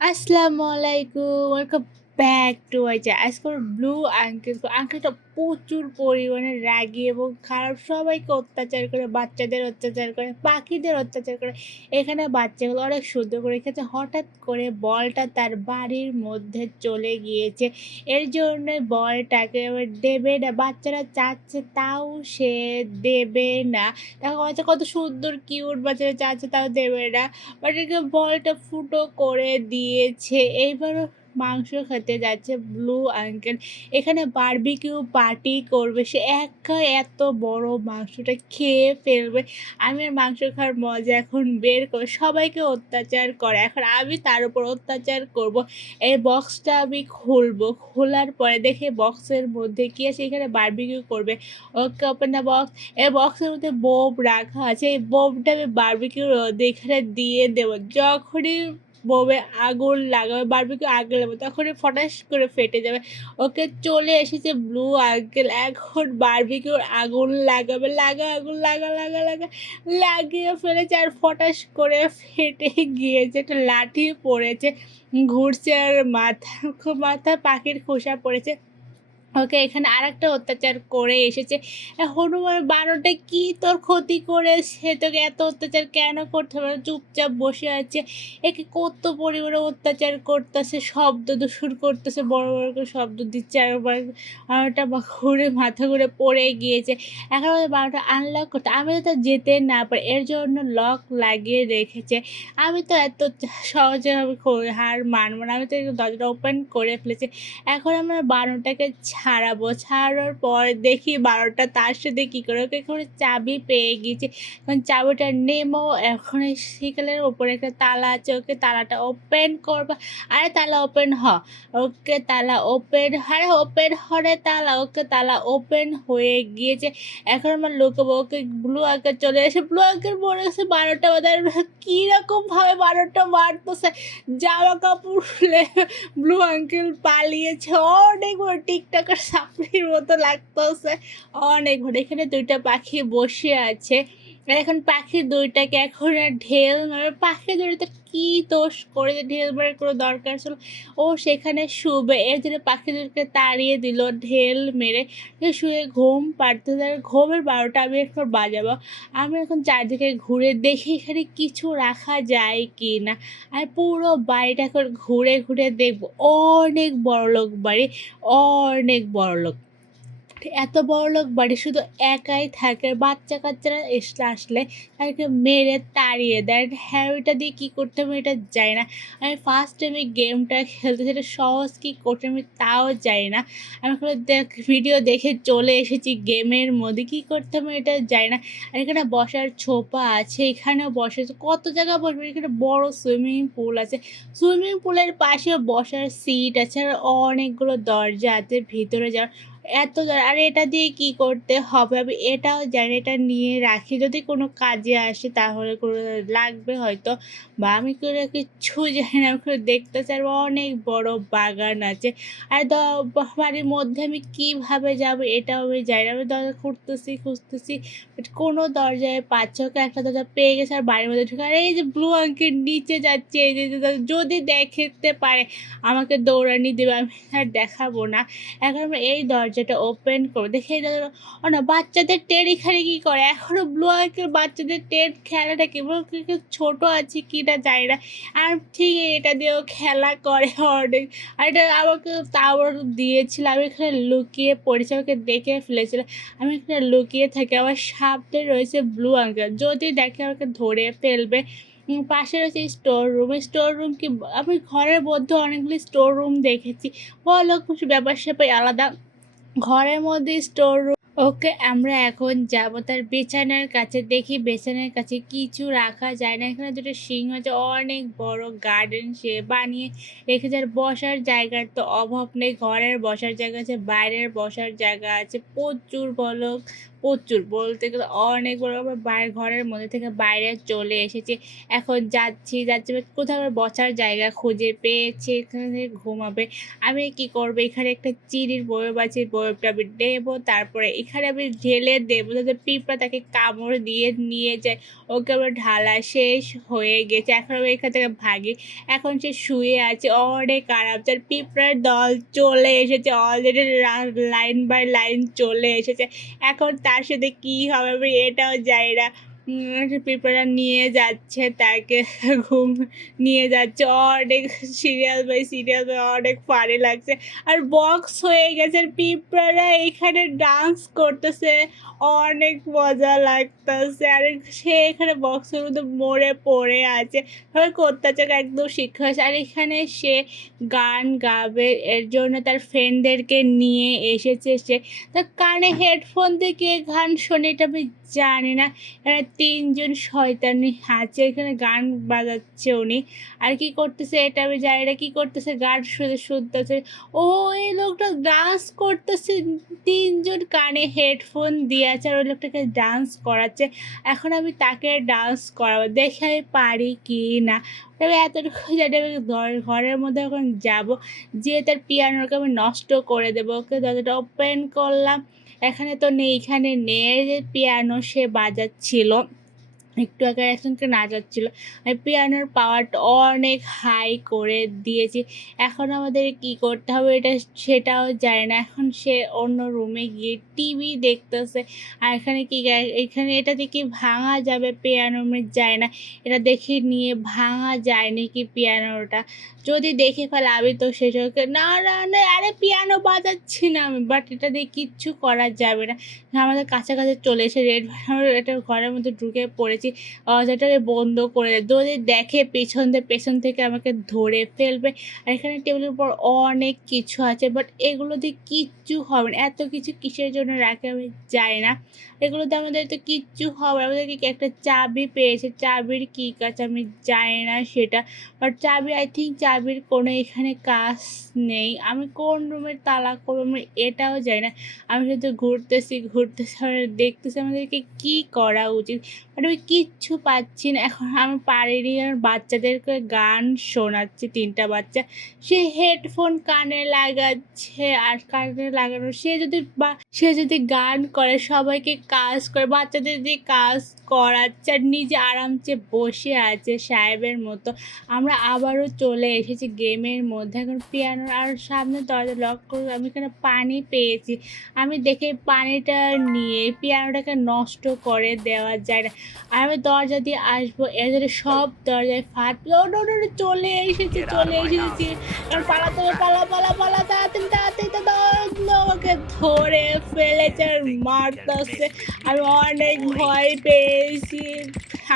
আসসালামু আলাইকুম, welcome back to my আজকে ব্লু আঙ্কেলটা প্রচুর পরিমাণে রাগী এবং খারাপ, সবাইকে অত্যাচার করে, বাচ্চাদের অত্যাচার করে, পাখিদের অত্যাচার করে। এখানে বাচ্চাগুলো অনেক সুন্দর করে রেখেছে, হঠাৎ করে বলটা তার বাড়ির মধ্যে চলে গিয়েছে। এর জন্য বলটাকে এবার দেবে না, বাচ্চারা চাচ্ছে তাও সে দেবে না। দেখো বাচ্চা কত সুন্দর কিউট, বাচ্চারা চাচ্ছে তাও দেবে না, বাট একে বলটা ফুটো করে দিয়েছে। এইবারও মাংস খেতে যাচ্ছে ব্লু আঙ্কেল। এখানে বারবিকিউ পার্টি করবে, সে একা এত বড় মাংসটা খেয়ে ফেলবে। আমি আর মাংস খাওয়ার মজা এখন বের করে সবাইকে অত্যাচার করে, এখন আমি তার উপর অত্যাচার করব। এই বক্সটা আমি খুলবো, খোলার পরে দেখে বক্সের মধ্যে কি আছে, এখানে বারবিকিউ করবে। ওকে, ওপেন দ্য বক্স। এই বক্সের মধ্যে বোম রাখা আছে, এই বোমটা আমি বারবিকিউ এখানে দিয়ে দেবো। যখনই বোমে আগুন লাগাবে, বারবিকিউ আগুন লাগাবে, তখনই ফটাস করে ফেটে যাবে। ওকে, চলে এসেছে ব্লু আঙ্কেল, এখন বারবিকিউর আগুন লাগাবে। লাগা আগুন, লাগা লাগা লাগা, লাগিয়ে ফেলেছে আর ফটাস করে ফেটে গিয়েছে। একটা লাঠি পড়েছে, ঘুরছে আর মাথা পাখির খোসা পড়েছে। ওকে, এখানে আরেকটা অত্যাচার করে এসেছে। হনুমান বানরটা কি তোর ক্ষতি করেছে, তোকে এত অত্যাচার কেন করতে হবে? চুপচাপ বসে আছে, একে কত পরিমাণে অত্যাচার করতেছে, শব্দ দূষণ করতেছে, বড় বড় করে শব্দ দিচ্ছে। আর বারোটা ঘুরে মাথা ঘুরে পড়ে গিয়েছে। এখন আমাদের বারোটা আনলক করতে, আমি তো যেতে না পারি, এর জন্য লক লাগিয়ে রেখেছে। আমি তো এত সহজে আমি হার মানবো না, আমি তো দরজাটা ওপেন করে ফেলেছি। এখন আমরা বানরটাকে ছাড়াবো, ছাড়ানোর পর দেখি বানরটা তার সাথে কী করে। ওকে এখন চাবি পেয়ে গিয়েছি, এখন চাবিটা নেমো। এখন এই শিকলের ওপরে একটা তালা আছে, ওকে তালাটা ওপেন করবা। আরে তালা ওপেন হ, ওকে তালা ওপেন, আরে ওপেন হরে তালা, ওকে তালা ওপেন হয়ে গিয়েছে। এখন আমার লুকাবো। ওকে, ব্লু আঙ্কেল চলে এসে, ব্লু আঙ্কেল মনে হচ্ছে বারোটা বাজার কীরকমভাবে বারোটা মারতেছে, জামা কাপড় খুলে ব্লু আঙ্কেল পালিয়েছে। অনেক বড় টিকটকের সাপড়ির মতো লাগতেছে, অনেক বড়। এখানে দুইটা পাখি বসে আছে, আর এখন পাখি দুইটাকে এখন আর ঢেল মারবে। পাখি দুইটা কি দোষ করেছে, ঢেল মারার কোনো দরকার ছিল? ও সেখানে শুবে, এর জন্য পাখি দুটোকে তাড়িয়ে দিল ঢেল মেরে। শুয়ে ঘুম পাড়তে, ঘুমের বারোটা আমি এখন বাজাবো। আমি এখন চারদিকে ঘুরে দেখি এখানে কিছু রাখা যায় কি না। আর পুরো বাড়িটা এখন ঘুরে ঘুরে দেখবো। অনেক বড়লোক বাড়ি, অনেক বড়লোক। এত বড়লোক বাড়ি শুধু একাই থাকে, বাচ্চা কাচ্চারা আসলে তাদেরকে মেরে তাড়িয়ে দেয়। হ্যারিটা দিয়ে কী করতে হবে এটা জানি না। আমি ফার্স্ট টাইম এই গেমটা খেলতে, সেটা সহজ কী করতে আমি তাও জানি না। আমি এখন ভিডিও দেখে চলে এসেছি গেমের মধ্যে, কী করতে হবে এটা জানি না। আর এখানে বসার ছোপা আছে, এখানেও বসে কত জায়গা বসবে। এখানে বড় সুইমিং পুল আছে, সুইমিং পুলের পাশে বসার সিট আছে, আর অনেকগুলো দরজা আছে ভিতরে যাওয়ার। এত আর এটা দিয়ে কি করতে হবে আমি এটাও জানি, এটা নিয়ে রাখি যদি কোনো কাজে আসে, তাহলে কোনো লাগবে হয়তো, বা আমি করে কিচ্ছু জানি না। আমি করে দেখতে চাই, অনেক বড় বাগান আছে। আর বাড়ির মধ্যে আমি কীভাবে যাব এটাও আমি জানি না। আমি দরজা খুঁজতেছি, বাট কোনো দরজায় পাচ্ছে। ওকে একটা দরজা পেয়ে গেছে, আর বাড়ির মধ্যে ঢুকে। আর এই যে ব্লু আঙ্কেল নিচে যাচ্ছে, এই যে যদি দেখতে পারে আমাকে দৌড়ানি দেবে, আমি আর দেখাবো না। এখন আমরা এই দরজাটা ওপেন করবো, দেখে এই দরজা। ও না, বাচ্চাদের ট্রেন এখানে কী করে? এখনও ব্লু আঙ্কেল বাচ্চাদের ট্রেন খেলাটা কেবল ছোটো আছে কিনা জানি না, আর ঠিক এটা দিয়েও খেলা করে অনেক। আর এটা আমাকে তাও দিয়েছিল, আমি এখানে লুকিয়ে পড়েছি, আমাকে দেখে ফেলেছিল। আমি এখানে লুকিয়ে থাকি, আমার সামনে রয়েছে ব্লু আঙ্কেল, যদি দেখে আমাকে ধরে ফেলবে। পাশে রয়েছে স্টোর রুম কি, আমি ঘরের মধ্যে অনেকগুলি স্টোর রুম দেখেছি, বলো কিছু ব্যাপার স্যাপার আলাদা, ঘরের মধ্যে স্টোর রুম। ওকে, আমরা এখন যাবো তার বিছানার কাছে, দেখি বিছানার কাছে কিছু রাখা যায় না। এখানে দুটো সিংহ আছে, অনেক বড় গার্ডেন সে বানিয়ে রেখেছে। আর বসার জায়গার তো অভাব নেই, ঘরের বসার জায়গা আছে, বাইরের বসার জায়গা আছে, প্রচুর বড় প্রচুর বলতে গেলে অনেক বড় আবার ঘরের মধ্যে থেকে বাইরে চলে এসেছি। এখন যাচ্ছি বাট কোথাও আবার বসার জায়গা খুঁজে পেয়েছি, এখানে ঘুমাবে। আমি কি করব, এখানে একটা চিনির বয়ম আছে, বয়মটা আমি নেবো, তারপরে এখানে আমি ঢেলে দেবো যাতে পিঁপড়া তাকে কামড় দিয়ে নিয়ে যায়। ওকে আমার ঢালা শেষ হয়ে গেছে, এখন আমি এখান থেকে ভাগি। এখন সে শুয়ে আছে অনেক আরাম, তার পিঁপড়ার দল চলে এসেছে অলরেডি, লাইন বাই লাইন চলে এসেছে। এখন তার সাথে কি হবে আমি এটাও জানি না। পিঁপড়া নিয়ে যাচ্ছে তাকে, ঘুম নিয়ে যাচ্ছে, অনেক সিরিয়াল বাই সিরিয়াল বাই অনেক ফানি লাগছে। আর বক্স হয়ে গেছে, আর পিঁপড়ারা এখানে ডান্স করতেছে, অনেক মজা লাগতেছে। আর সে এখানে বক্সের মধ্যে মরে পড়ে আছে, অত্যাচার একদম শিক্ষা হয়েছে। আর এখানে সে গান গাবে, এর জন্য তার ফ্রেন্ডদেরকে নিয়ে এসেছে। সে তার কানে হেডফোন দিয়ে কে গান শোনে এটা আমি জানি না। এখানে ৩ জন শয়তানি আছে, এখানে গান বাজাচ্ছে উনি। আর কি করতেছে এটা আমি জানি না, কি করতেছে, গান শুনতেছে। ও এই লোকটা ডান্স করতেছে, ৩ জন কানে হেডফোন দিয়ে আছে, আর ওই লোকটাকে ডান্স করাচ্ছে। এখন আমি তাকে ডান্স করাবো, দেখে আমি পারি কি না। তবে এতটুকু জানি আমি ঘরের মধ্যে এখন যাবো, যেয়ে তার পিয়ানোকে আমি নষ্ট করে দেবো। ওকে দরজাটা ওপেন করলাম, এখানে তো নেই, এখানে নেই যে পিয়ানো সে বাজাচ্ছিল, একটু আগে একজনকে নাচাচ্ছিল। আমি পিয়ানোর পাওয়ারটা অনেক হাই করে দিয়েছি। এখন আমাদের কি করতে হবে এটা সেটাও জানে না। এখন সে অন্য রুমে গিয়ে টিভি দেখতেছে। আর এখানে কি এখানে এটাতে কি ভাঙা যাবে পিয়ানো, আমি যায় না। এটা দেখে নিয়ে ভাঙা যায় নাকি পিয়ানোটা, যদি দেখে ফেলে আমি তো সেটাকে না না না, আরে পিয়ানো বাজাচ্ছি না আমি, বাট এটা দিয়ে কিচ্ছু করা যাবে না। আমাদের কাছাকাছি চলে এসে রেড এটা ঘরের মধ্যে ঢুকে পড়েছি। যেটাকে বন্ধ করে দেয়, যদি দেখে পেছন থেকে আমাকে ধরে ফেলবে। আর এখানে টেবিলের উপর অনেক কিছু আছে, বাট এগুলো দিয়ে কিচ্ছু হবে না। এত কিছু কিসের জন্য রাখে আমি জানি না, এগুলোতে আমাদের তো কিচ্ছু হবে না। আমাদেরকে একটা চাবি পেয়েছে, চাবির কী কাজ আমি জানি না সেটা, বাট চাবি আই থিঙ্ক চাবির কোনো এখানে কাজ নেই। আমি কোন রুমের তালা করবো আমি এটাও জানি না। আমি শুধু ঘুরতেছি আর দেখতেছি আমাদেরকে কী করা উচিত, বাট আমি কিচ্ছু পাচ্ছি না। এখন আমি পারিনি, আর বাচ্চাদেরকে গান শোনাচ্ছি, 3টা বাচ্চা, সে হেডফোন কানে লাগাচ্ছে। আর কানে লাগানো সে যদি গান করে, সবাইকে কাজ করে, বাচ্চাদের দিয়ে কাজ করাচ্ছে, আর নিজে আরামসে বসে আছে সাহেবের মতো। আমরা আবারও চলে এসেছি গেমের মধ্যে। এখন পিয়ানোর আর সামনে দরজা লক করে আমি এখানে পানি পেয়েছি, আমি দেখে পানিটা নিয়ে পিয়ানোটাকে নষ্ট করে দেওয়া যায় না। আর আমি দরজা দিয়ে আসবো, এদের সব দরজায় ফাট। চলে এসেছি। কারণ পালাতে হবে, পালা তাড়াতাড়ি আমাকে ধরে ফেলেছে আর মারতেছে। আমি অনেক ভয় পেয়েছি,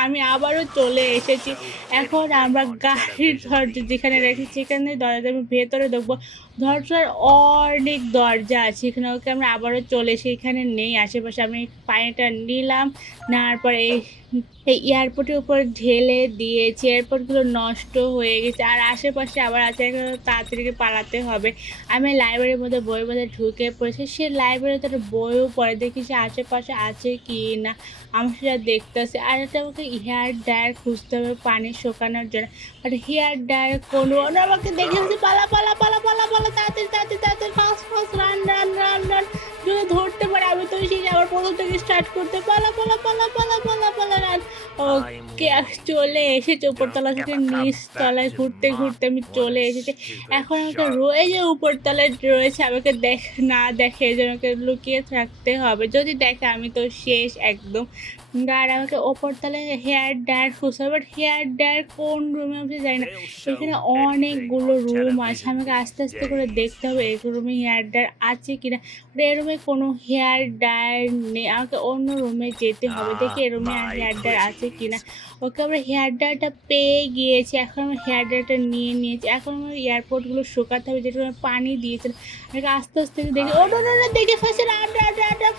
আমি আবারও চলে এসেছি। এখন আমরা গাড়ির দরজা যেখানে রেখেছি সেখানে দরজা আমি ভেতরে ঢুকবো। দরজার অনেক দরজা আছে, এখানে ওকে আমরা আবারও চলে এসে এখানে নেই আশেপাশে। আমি পানিটা নিলাম, নেওয়ার পর এই এয়ারপোর্টের উপর ঢেলে দিয়েছি। এয়ারপোর্টগুলো নষ্ট হয়ে গেছে, আর আশেপাশে আবার আছে, তাড়াতাড়ি পালাতে হবে। আমি লাইব্রেরির মধ্যে বইয়ের মধ্যে ঢুকে পড়েছি, সে লাইব্রেরিতে একটা বইও পড়ে, দেখি সে আশেপাশে আছে কি না, আমার সেটা দেখতেছে। আর একটা আমাকে হেয়ার ড্রায়ার খুঁজতে হবে পানি শুকানোর জন্য, বাট হেয়ার ড্রায়ার কোনো আমাকে দেখেছি। পালা তাড়াতাড়ি ফাস্ট রান। যদি ধরতে পারে আমি তো সেই আবার প্রথম থেকে স্টার্ট করতে, পালা রান। ওকে চলে এসেছে উপরতলা থেকে নিচ তলায় ঘুরতে আমি চলে এসেছি। এখন আমাকে যে উপরতলায় রয়েছে, আমাকে না দেখে এই জন্য লুকিয়ে থাকতে হবে, যদি দেখে আমি তো শেষ একদম। আর আমাকে ওপরতলায় হেয়ার ড্রায়ার খুঁজতে হবে, বাট হেয়ার ড্রায়ার কোন রুমে আমি যাই না। এখানে অনেকগুলো রুম আছে, আমাকে আস্তে করে দেখতে হবে এই রুমে হেয়ার ড্রায়ার আছে কিনা। এই রুমে কোনো হেয়ার ড্রায়ার নেই, আমাকে অন্য রুমে যেতে হবে, দেখি এই রুমে হেয়ার ড্রায়ার আছে কিনা। ওকে আমরা হেয়ার ড্রায়ারটা পেয়ে গিয়েছি, এখন আমি হেয়ার ড্রায়ারটা নিয়ে নিয়েছি। এখন আমার এয়ারপোর্টগুলো শুকাতে হবে, যেটা আমি পানি দিয়েছিলাম। আমাকে আস্তে দেখি, দেখে ফেলছি। রান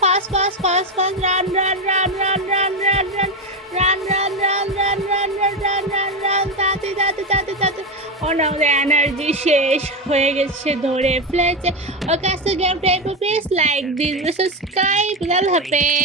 ফাস্ট রান তাড়াতাড়ি। আমাদের এনার্জি শেষ হয়ে গেছে, ধরে ফেলেছে। ওকে, আজকে গেমটা প্লিজ লাইক দিস, সাবস্ক্রাইব। আল্লাহ হাফেজ।